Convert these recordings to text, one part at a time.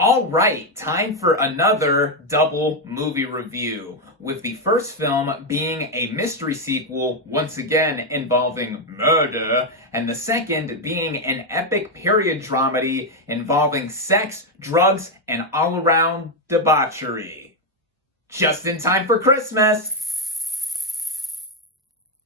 Alright, time for another double movie review, with the first film being a mystery sequel, once again involving murder, and the second being an epic period dramedy involving sex, drugs, and all-around debauchery. Just in time for Christmas!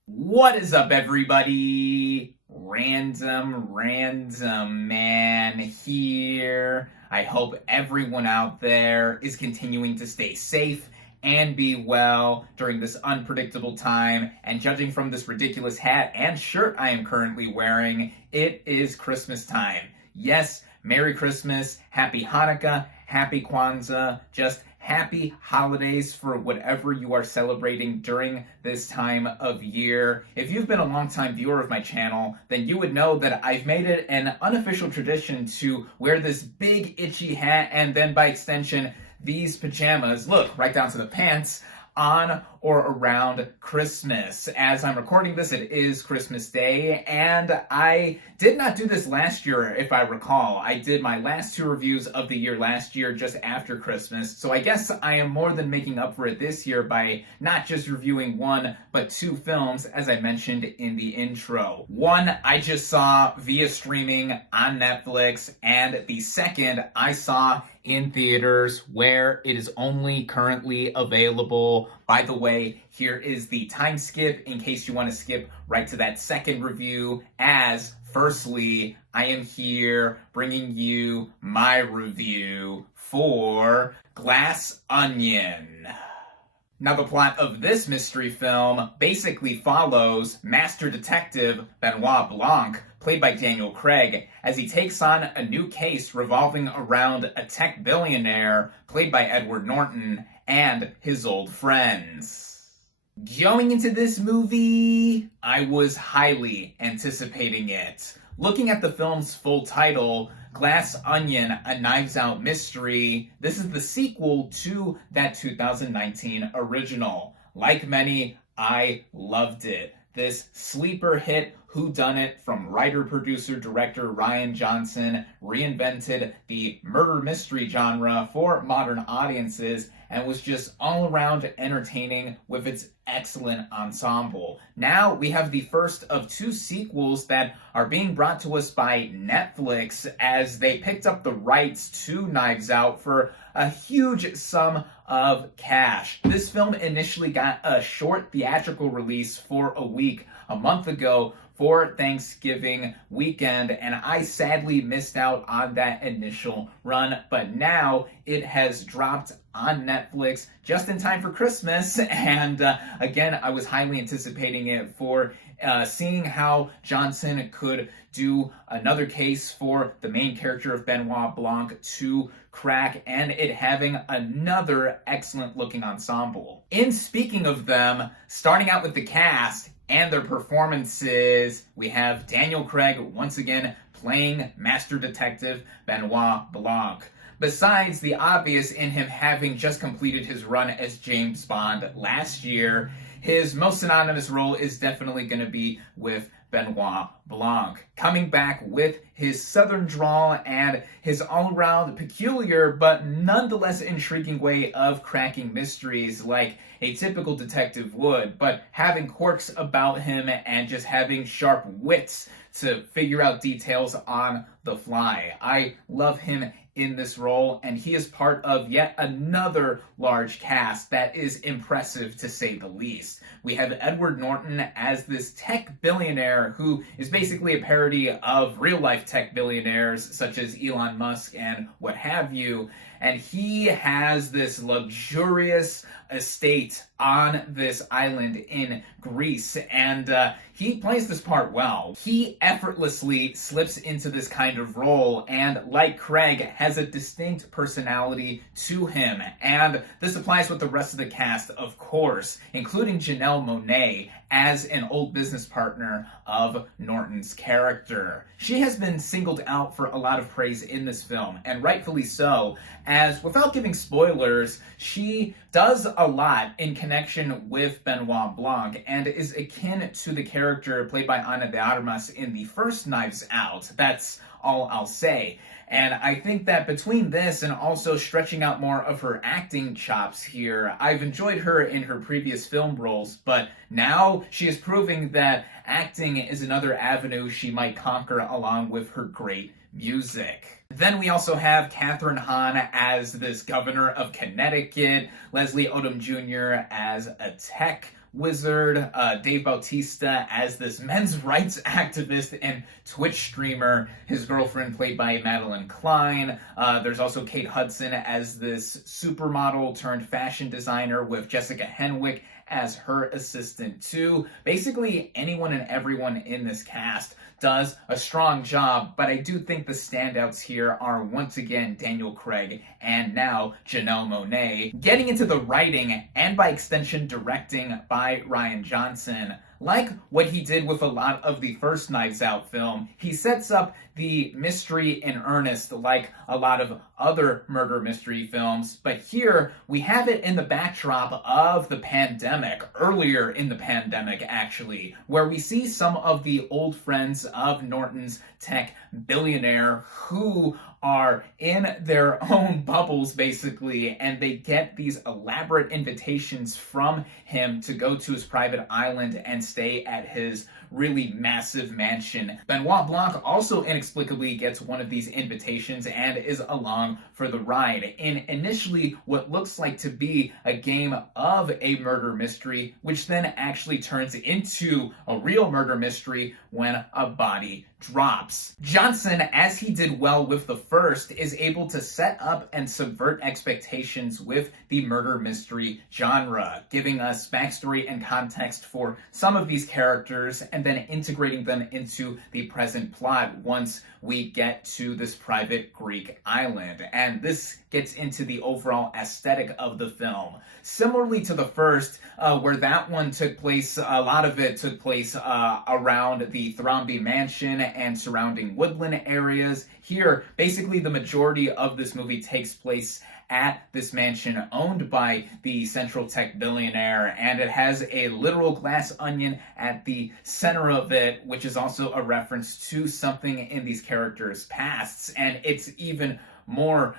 What is up, everybody? RandomRandomMan here. I hope everyone out there is continuing to stay safe and be well during this unpredictable time. And judging from this ridiculous hat and shirt I am currently wearing, it is Christmas time. Yes, Merry Christmas, Happy Hanukkah, Happy Kwanzaa, just happy holidays for whatever you are celebrating during this time of year. If you've been a longtime viewer of my channel, then you would know that I've made it an unofficial tradition to wear this big itchy hat and then by extension these pajamas, look, right down to the pants, on or around Christmas. As I'm recording this, it is Christmas Day, and I did not do this last year, if I recall. I did my last two reviews of the year last year just after Christmas, so I guess I am more than making up for it this year by not just reviewing one, but two films, as I mentioned in the intro. One I just saw via streaming on Netflix, and the second I saw in theaters where it is only currently available. By the way, here is the time skip in case you want to skip right to that second review, as firstly, I am here bringing you my review for Glass Onion. Now, the plot of this mystery film basically follows Master Detective Benoit Blanc, played by Daniel Craig, as he takes on a new case revolving around a tech billionaire, played by Edward Norton, and his old friends. Going into this movie, I was highly anticipating it. Looking at the film's full title, Glass Onion, A Knives Out Mystery, this is the sequel to that 2019 original. Like many, I loved it. This sleeper hit whodunit from writer-producer-director Rian Johnson reinvented the murder mystery genre for modern audiences and was just all around entertaining with its excellent ensemble. Now we have the first of two sequels that are being brought to us by Netflix, as they picked up the rights to Knives Out for a huge sum of cash. This film initially got a short theatrical release for a week a month ago for Thanksgiving weekend, and I sadly missed out on that initial run, but now it has dropped on Netflix just in time for Christmas, and again, I was highly anticipating it for seeing how Johnson could do another case for the main character of Benoit Blanc to crack, and it having another excellent looking ensemble. In speaking of them, starting out with the cast and their performances, we have Daniel Craig once again playing Master Detective Benoit Blanc. Besides the obvious in him having just completed his run as James Bond last year, his most synonymous role is definitely going to be with Benoit Blanc, coming back with his southern drawl and his all-around peculiar but nonetheless intriguing way of cracking mysteries like a typical detective would, but having quirks about him and just having sharp wits to figure out details on the fly. I love him in this role, and he is part of yet another large cast that is impressive to say the least. We have Edward Norton as this tech billionaire who is basically a parody of real-life tech billionaires such as Elon Musk and what have you, and he has this luxurious estate on this island in Greece, and he plays this part well. He effortlessly slips into this kind of role, and like Craig, has a distinct personality to him, and this applies with the rest of the cast, of course, including Janelle Monáe as an old business partner of Norton's character. She has been singled out for a lot of praise in this film, and rightfully so, as without giving spoilers, she does a lot in connection with Benoit Blanc and is akin to the character played by Ana de Armas in the first Knives Out. That's all I'll say. And I think that between this and also stretching out more of her acting chops here, I've enjoyed her in her previous film roles, but now she is proving that acting is another avenue she might conquer along with her great music. Then we also have Kathryn Hahn as this governor of Connecticut, Leslie Odom Jr. as a tech wizard, Dave Bautista as this men's rights activist and Twitch streamer, his girlfriend played by Madeline Klein. There's also Kate Hudson as this supermodel turned fashion designer with Jessica Henwick as her assistant too. Basically, anyone and everyone in this cast does a strong job, but I do think the standouts here are once again Daniel Craig and now Janelle Monáe. Getting into the writing and by extension directing by Rian Johnson, like what he did with a lot of the first Knives Out film, he sets up the mystery in earnest like a lot of other murder mystery films, but here we have it in the backdrop of the pandemic, earlier in the pandemic actually, where we see some of the old friends of Norton's tech billionaire who are in their own bubbles basically, and they get these elaborate invitations from him to go to his private island and stay at his really massive mansion. Benoit Blanc also inexplicably gets one of these invitations and is along for the ride in initially what looks like to be a game of a murder mystery, which then actually turns into a real murder mystery when a body drops. Johnson, as he did well with the first, is able to set up and subvert expectations with the murder mystery genre, giving us backstory and context for some of these characters and then integrating them into the present plot once we get to this private Greek island. And this gets into the overall aesthetic of the film. Similarly to the first, where that one took place, a lot of it took place around the Thrombey Mansion and surrounding woodland areas. Here, basically the majority of this movie takes place at this mansion owned by the Central Tech billionaire, and it has a literal glass onion at the center of it, which is also a reference to something in these characters' pasts, and it's even more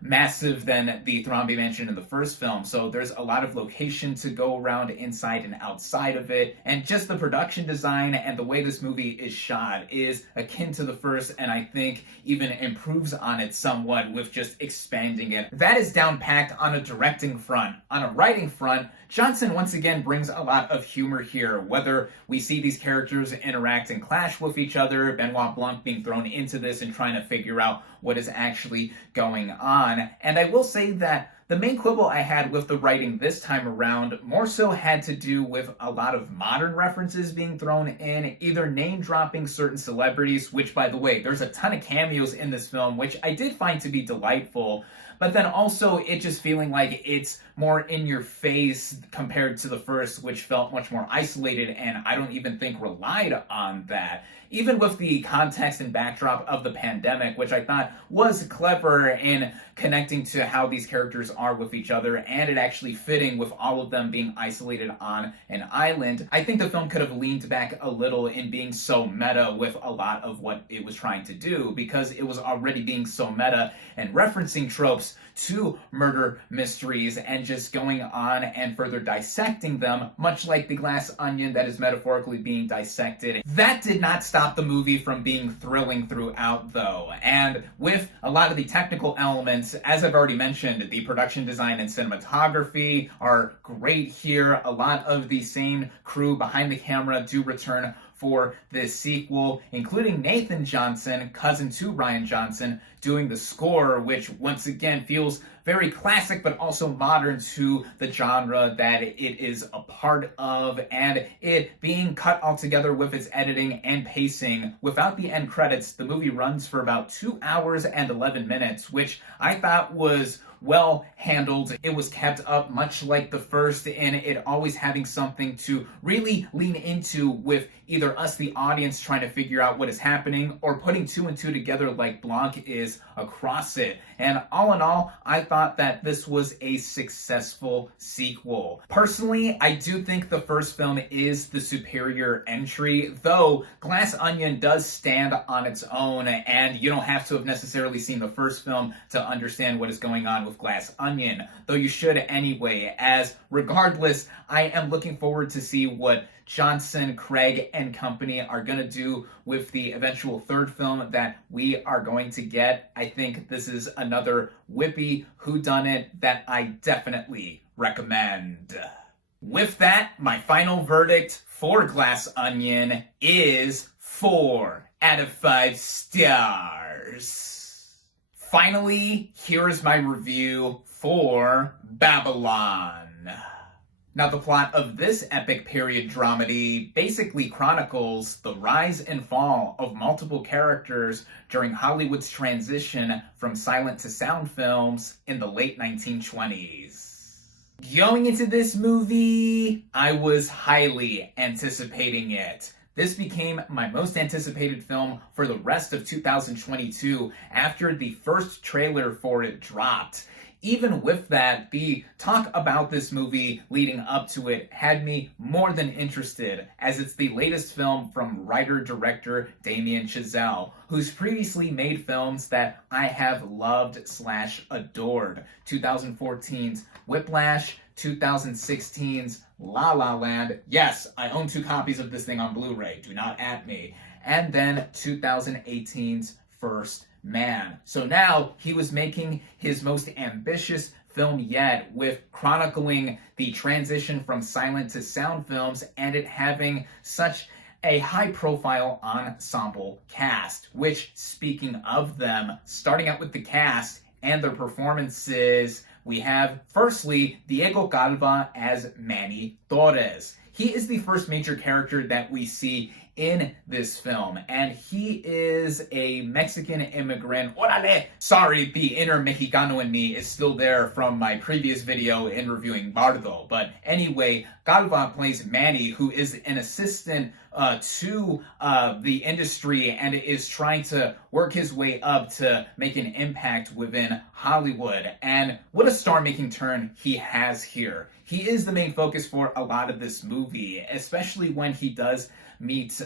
massive than the Thrombey Mansion in the first film. So there's a lot of location to go around inside and outside of it, and just the production design and the way this movie is shot is akin to the first, and I think even improves on it somewhat with just expanding it. That is down packed on a directing front. On a writing front, Johnson once again brings a lot of humor here, whether we see these characters interact and clash with each other, Benoit Blanc being thrown into this and trying to figure out what is actually going on. And I will say that the main quibble I had with the writing this time around more so had to do with a lot of modern references being thrown in, either name-dropping certain celebrities, which, by the way, there's a ton of cameos in this film, which I did find to be delightful, but then also it just feeling like it's more in your face compared to the first, which felt much more isolated, and I don't even think relied on that. Even with the context and backdrop of the pandemic, which I thought was clever in connecting to how these characters are with each other, and it actually fitting with all of them being isolated on an island, I think the film could have leaned back a little in being so meta with a lot of what it was trying to do, because it was already being so meta and referencing tropes to murder mysteries and just going on and further dissecting them, much like the glass onion that is metaphorically being dissected. That did not stop the movie from being thrilling throughout, though, and with a lot of the technical elements, as I've already mentioned, the production design and cinematography are great here. A lot of the same crew behind the camera do return for this sequel, including Nathan Johnson, cousin to Rian Johnson, doing the score, which once again feels very classic but also modern to the genre that it is a part of, and it being cut all together with its editing and pacing. Without the end credits, the movie runs for about 2 hours and 11 minutes, which I thought was well handled. It was kept up much like the first, and it always having something to really lean into with either us, the audience, trying to figure out what is happening, or putting two and two together like Blanc is across it. And all in all, I thought that this was a successful sequel. Personally, I do think the first film is the superior entry, though Glass Onion does stand on its own, and you don't have to have necessarily seen the first film to understand what is going on with Glass Onion, though you should anyway, as regardless, I am looking forward to see what Johnson, Craig, and company are going to do with the eventual third film that we are going to get. I think this is another whippy whodunit that I definitely recommend. With that, my final verdict for Glass Onion is 4 out of 5 stars. Finally, here is my review for Babylon. Now, the plot of this epic period dramedy basically chronicles the rise and fall of multiple characters during Hollywood's transition from silent to sound films in the late 1920s. Going into this movie, I was highly anticipating it. This became my most anticipated film for the rest of 2022 after the first trailer for it dropped. Even with that, the talk about this movie leading up to it had me more than interested, as it's the latest film from writer-director Damien Chazelle, who's previously made films that I have loved/adored. 2014's Whiplash, 2016's La La Land. Yes, I own 2 copies of this thing on Blu-ray. Do not at me. And then 2018's First Man. So now he was making his most ambitious film yet, with chronicling the transition from silent to sound films and it having such a high-profile ensemble cast, which, speaking of them, starting out with the cast and their performances, we have, firstly, Diego Calva as Manny Torres. He is the first major character that we see in this film, and he is a Mexican immigrant. Orale! Sorry, the inner Mexicano in me is still there from my previous video in reviewing Bardo, but anyway, Calva plays Manny, who is an assistant to the industry and is trying to work his way up to make an impact within Hollywood. And what a star-making turn he has here. He is the main focus for a lot of this movie, especially when he does meet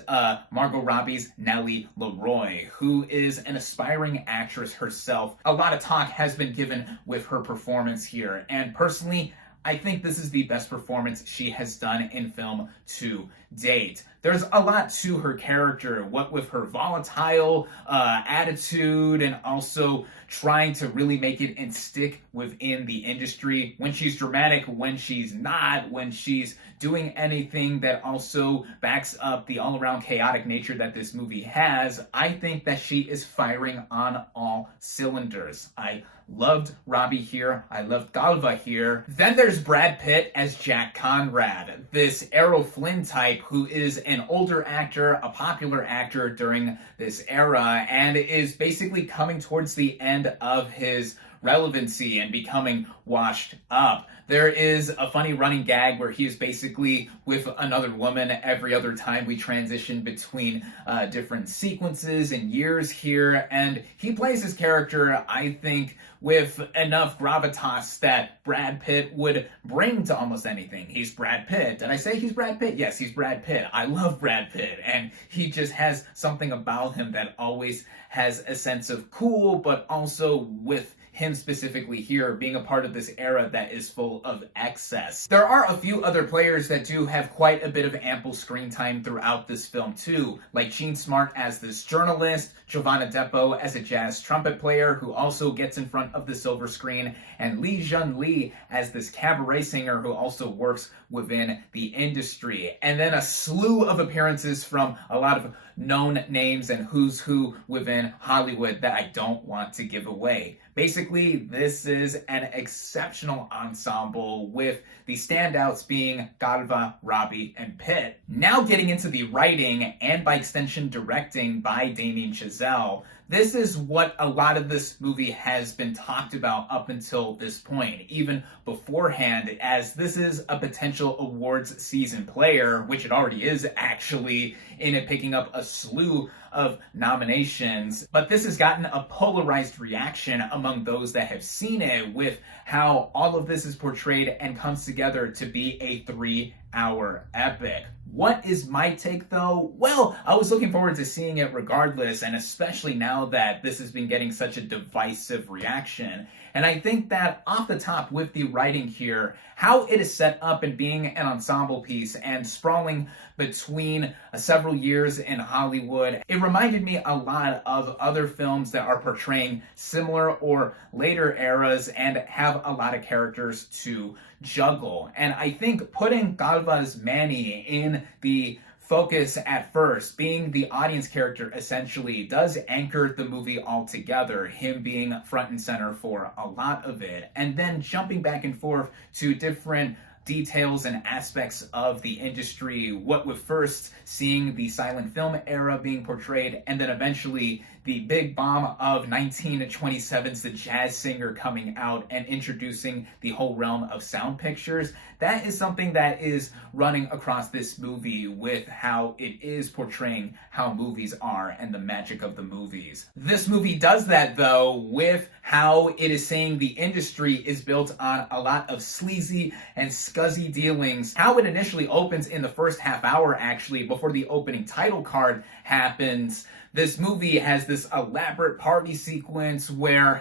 Margot Robbie's Nellie Leroy, who is an aspiring actress herself. A lot of talk has been given with her performance here, and personally, I think this is the best performance she has done in film to date. There's a lot to her character, what with her volatile attitude and also trying to really make it and stick within the industry. When she's dramatic, when she's not, when she's doing anything that also backs up the all-around chaotic nature that this movie has, I think that she is firing on all cylinders. I loved Robbie here. I loved Calva here. Then there's Brad Pitt as Jack Conrad, this Errol Flynn type who is an older actor, a popular actor during this era, and is basically coming towards the end of his relevancy and becoming washed up. There is a funny running gag where he is basically with another woman every other time we transition between different sequences and years here, and he plays his character, I think, with enough gravitas that Brad Pitt would bring to almost anything. He's Brad Pitt. Did I say he's Brad Pitt? Yes, he's Brad Pitt. I love Brad Pitt, and he just has something about him that always has a sense of cool, but also with him specifically here being a part of this era that is full of excess. There are a few other players that do have quite a bit of ample screen time throughout this film too, like Gene Smart as this journalist, Giovanna Depo as a jazz trumpet player who also gets in front of the silver screen, and Lee Jun Lee as this cabaret singer who also works within the industry. And then a slew of appearances from a lot of known names and who's who within Hollywood that I don't want to give away. Basically, this is an exceptional ensemble with the standouts being Calva, Robbie, and Pitt. Now getting into the writing and by extension directing by Damien Chazelle, this is what a lot of this movie has been talked about up until this point, even beforehand, as this is a potential awards season player, which it already is actually, in it picking up a slew of nominations. But this has gotten a polarized reaction among those that have seen it, with how all of this is portrayed and comes together to be a 3-hour epic. What is my take though? Well, I was looking forward to seeing it regardless, and especially now that this has been getting such a divisive reaction. And I think that off the top with the writing here, how it is set up and being an ensemble piece and sprawling between several years in Hollywood, it reminded me a lot of other films that are portraying similar or later eras and have a lot of characters to juggle. And I think putting Galvez Manny in the focus at first, being the audience character essentially, does anchor the movie altogether, him being front and center for a lot of it, and then jumping back and forth to different details and aspects of the industry, what with first seeing the silent film era being portrayed, and then eventually the big bomb of 1927's The Jazz Singer coming out and introducing the whole realm of sound pictures. That is something that is running across this movie with how it is portraying how movies are and the magic of the movies. This movie does that though with how it is saying the industry is built on a lot of sleazy and scuzzy dealings. How it initially opens in the first half hour, actually, before the opening title card happens. This movie has this elaborate party sequence where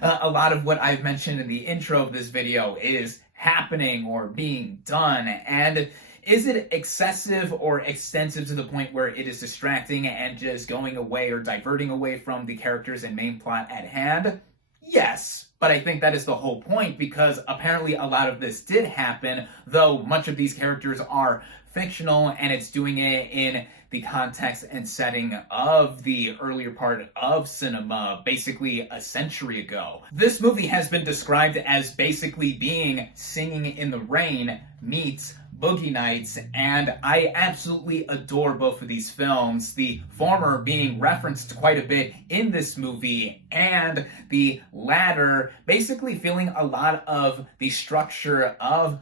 a lot of what I've mentioned in the intro of this video is happening or being done. And is it excessive or extensive to the point where it is distracting and just going away or diverting away from the characters and main plot at hand? Yes, but I think that is the whole point, because apparently a lot of this did happen, though much of these characters are fictional, and it's doing it in the context and setting of the earlier part of cinema, basically a century ago. This movie has been described as basically being Singing in the Rain meets Boogie Nights, and I absolutely adore both of these films, the former being referenced quite a bit in this movie, and the latter basically feeling a lot of the structure of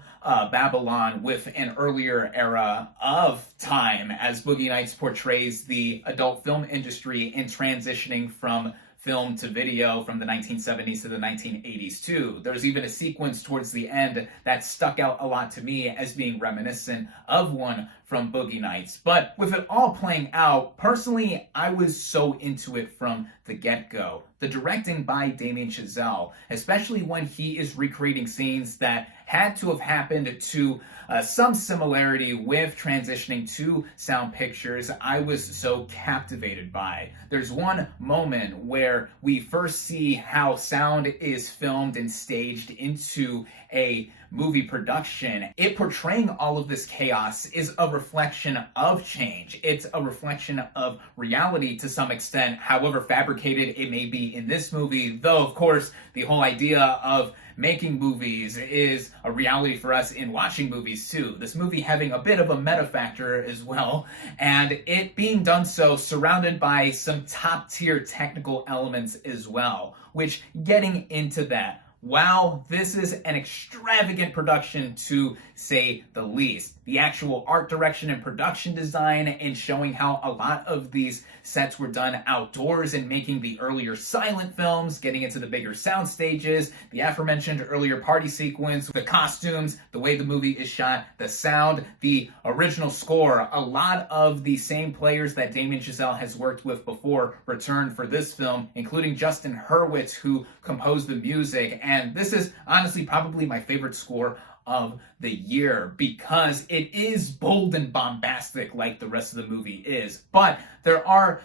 Babylon with an earlier era of time, as Boogie Nights portrays the adult film industry in transitioning from film to video from the 1970s to the 1980s too. There's even a sequence towards the end that stuck out a lot to me as being reminiscent of one from Boogie Nights. But with it all playing out, personally, I was so into it from the get-go. The directing by Damien Chazelle, especially when he is recreating scenes that had to have happened to some similarity with transitioning to sound pictures, I was so captivated by. There's one moment where we first see how sound is filmed and staged into a movie production. It portraying all of this chaos is a reflection of change. It's a reflection of reality to some extent, however fabricated it may be in this movie, though of course the whole idea of making movies is a reality for us in watching movies too. This movie having a bit of a meta factor as well, and it being done so surrounded by some top tier technical elements as well, which, getting into that, wow, this is an extravagant production to say the least. The actual art direction and production design, and showing how a lot of these sets were done outdoors and making the earlier silent films, getting into the bigger sound stages, the aforementioned earlier party sequence, the costumes, the way the movie is shot, the sound, the original score. A lot of the same players that Damien Chazelle has worked with before returned for this film, including Justin Hurwitz, who composed the music. And this is honestly probably my favorite score of the year, because it is bold and bombastic like the rest of the movie is, but there are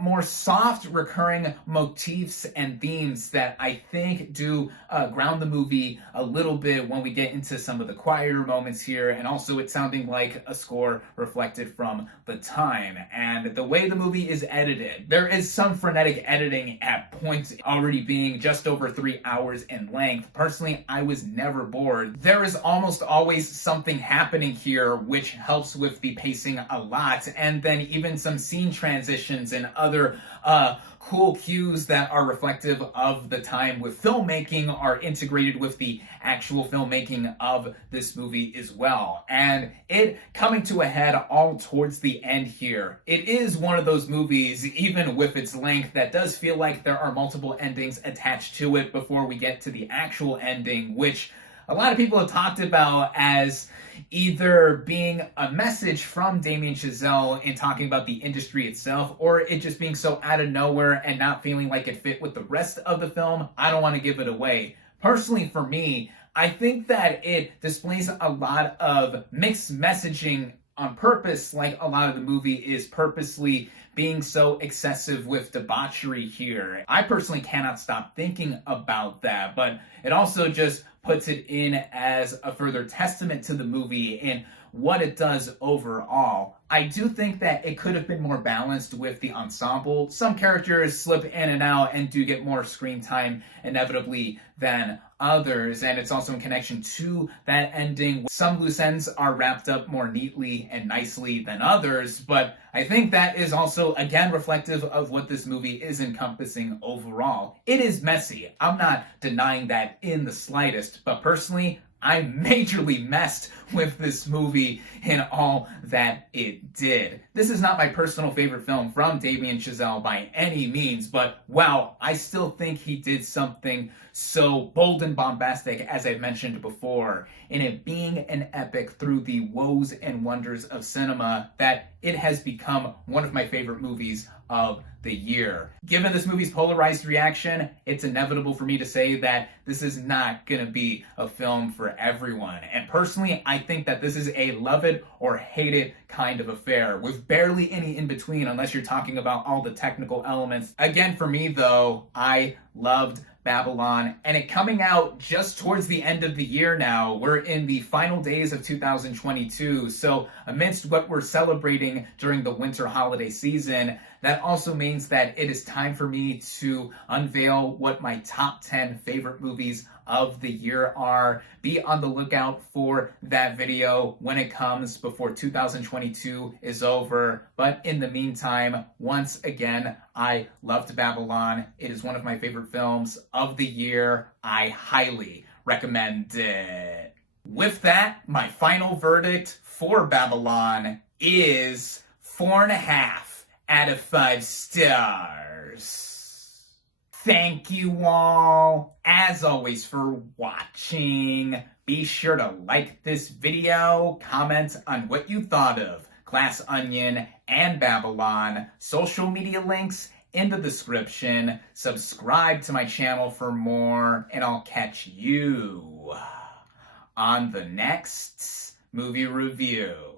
more soft recurring motifs and themes that I think do ground the movie a little bit when we get into some of the quieter moments here, and also it sounding like a score reflected from the time. And the way the movie is edited, there is some frenetic editing at points, already being just over 3 hours in length. Personally, I was never bored. There is almost always something happening here, which helps with the pacing a lot, and then even some scene transitions and other cool cues that are reflective of the time with filmmaking are integrated with the actual filmmaking of this movie as well. And it coming to a head all towards the end here. It is one of those movies, even with its length, that does feel like there are multiple endings attached to it before we get to the actual ending, which a lot of people have talked about as either being a message from Damien Chazelle in talking about the industry itself, or it just being so out of nowhere and not feeling like it fit with the rest of the film. I don't want to give it away. Personally, for me, I think that it displays a lot of mixed messaging on purpose, like a lot of the movie is purposely being so excessive with debauchery here. I personally cannot stop thinking about that, but it also just puts it in as a further testament to the movie and what it does overall. I do think that it could have been more balanced with the ensemble. Some characters slip in and out and do get more screen time inevitably than others, and it's also in connection to that ending. Some loose ends are wrapped up more neatly and nicely than others, but I think that is also, again, reflective of what this movie is encompassing overall. It is messy. I'm not denying that in the slightest, but personally, I majorly messed with this movie in all that it did. This is not my personal favorite film from Damien Chazelle by any means, but wow, I still think he did something so bold and bombastic, as I've mentioned before, in it being an epic through the woes and wonders of cinema, that it has become one of my favorite movies of the year. Given this movie's polarized reaction, it's inevitable for me to say that this is not going to be a film for everyone. And personally, I think that this is a love it or hate it kind of affair, with barely any in between unless you're talking about all the technical elements. Again, for me though, I loved Babylon, and it coming out just towards the end of the year now. We're in the final days of 2022, so amidst what we're celebrating during the winter holiday season, that also means that it is time for me to unveil what my top 10 favorite movies of the year are. Be on the lookout for that video when it comes before 2022 is over. But in the meantime, once again, I loved Babylon. It is one of my favorite films of the year. I highly recommend it. With that, my final verdict for Babylon is 4.5 out of 5 stars. Thank you all, as always, for watching. Be sure to like this video, comment on what you thought of Glass Onion and Babylon. Social media links in the description. Subscribe to my channel for more, and I'll catch you on the next movie review.